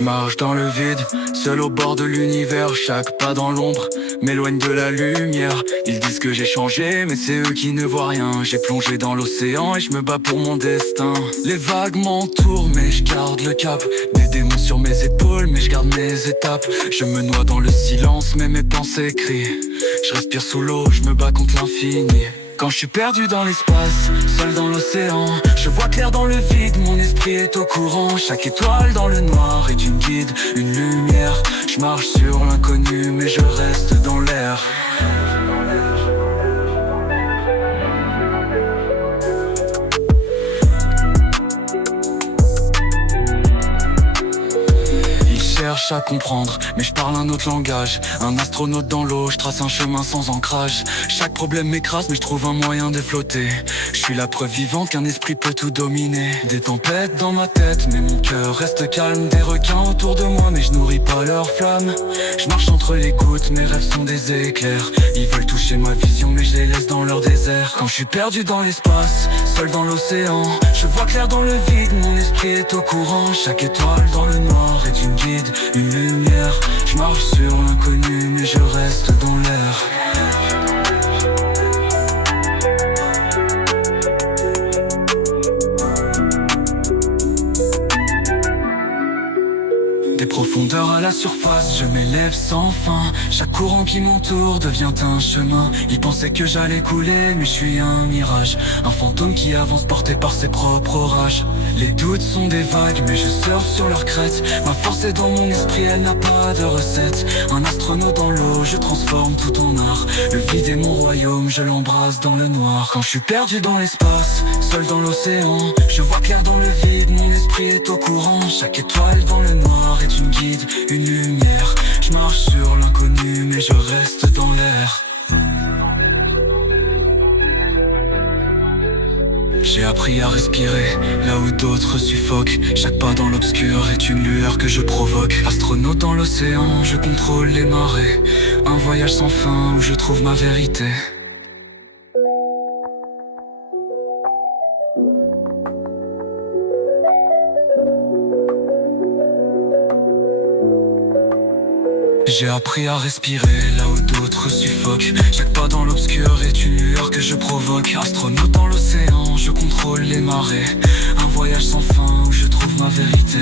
Je marche dans le vide, seul au bord de l'univers. Chaque pas dans l'ombre m'éloigne de la lumière. Ils disent que j'ai changé, mais c'est eux qui ne voient rien. J'ai plongé dans l'océan et je me bats pour mon destin. Les vagues m'entourent mais je garde le cap. Des démons sur mes épaules mais je garde mes étapes. Je me noie dans le silence mais mes pensées crient. Je respire sous l'eau, je me bats contre l'infini. Quand je suis perdu dans l'espace, seul dans l'océan, je vois clair dans le vide, mon esprit est au courant. Chaque étoile dans le noir est une guide, une lumière. Je marche sur l'inconnu mais je reste dans l'air. Cherche à comprendre, mais je parle un autre langage. Un astronaute dans l'eau, je trace un chemin sans ancrage. Chaque problème m'écrase, mais je trouve un moyen de flotter. Je suis la preuve vivante qu'un esprit peut tout dominer. Des tempêtes dans ma tête, mais mon cœur reste calme. Des requins autour de moi, mais je nourris pas leur flamme. Je marche entre les gouttes, mes rêves sont des éclairs. Ils veulent toucher ma vision, mais je les laisse dans leur désert. Quand je suis perdu dans l'espace, seul dans l'océan, je vois clair dans le vide, mon esprit est au courant. Chaque étoile dans le noir est une guide, une lumière. Je marche sur l'inconnu mais je reste dans l'air. Des profondeurs à la surface, je m'élève sans fin. Chaque courant qui m'entoure devient un chemin. Ils pensaient que j'allais couler, mais je suis un mirage. Un fantôme qui avance porté par ses propres orages. Les doutes sont des vagues, mais je surfe sur leur crête. Ma force est dans mon esprit, elle n'a pas de recette. Un astronaute dans l'eau, je transforme tout en art. Le vide est mon royaume, je l'embrasse dans le noir. Quand je suis perdu dans l'espace, seul dans l'océan, je vois clair dans le vide, mon esprit est au courant. Chaque étoile dans le noir est une guide, une lumière. Je marche sur l'inconnu mais je reste dans l'air. J'ai appris à respirer là où d'autres suffoquent. Chaque pas dans l'obscur est une lueur que je provoque. Astronaute dans l'océan, je contrôle les marées. Un voyage sans fin où je trouve ma vérité. J'ai appris à respirer là où d'autres suffoquent. Chaque pas dans l'obscur est une lueur que je provoque. Astronaute dans l'océan, je contrôle les marées. Un voyage sans fin où je trouve ma vérité.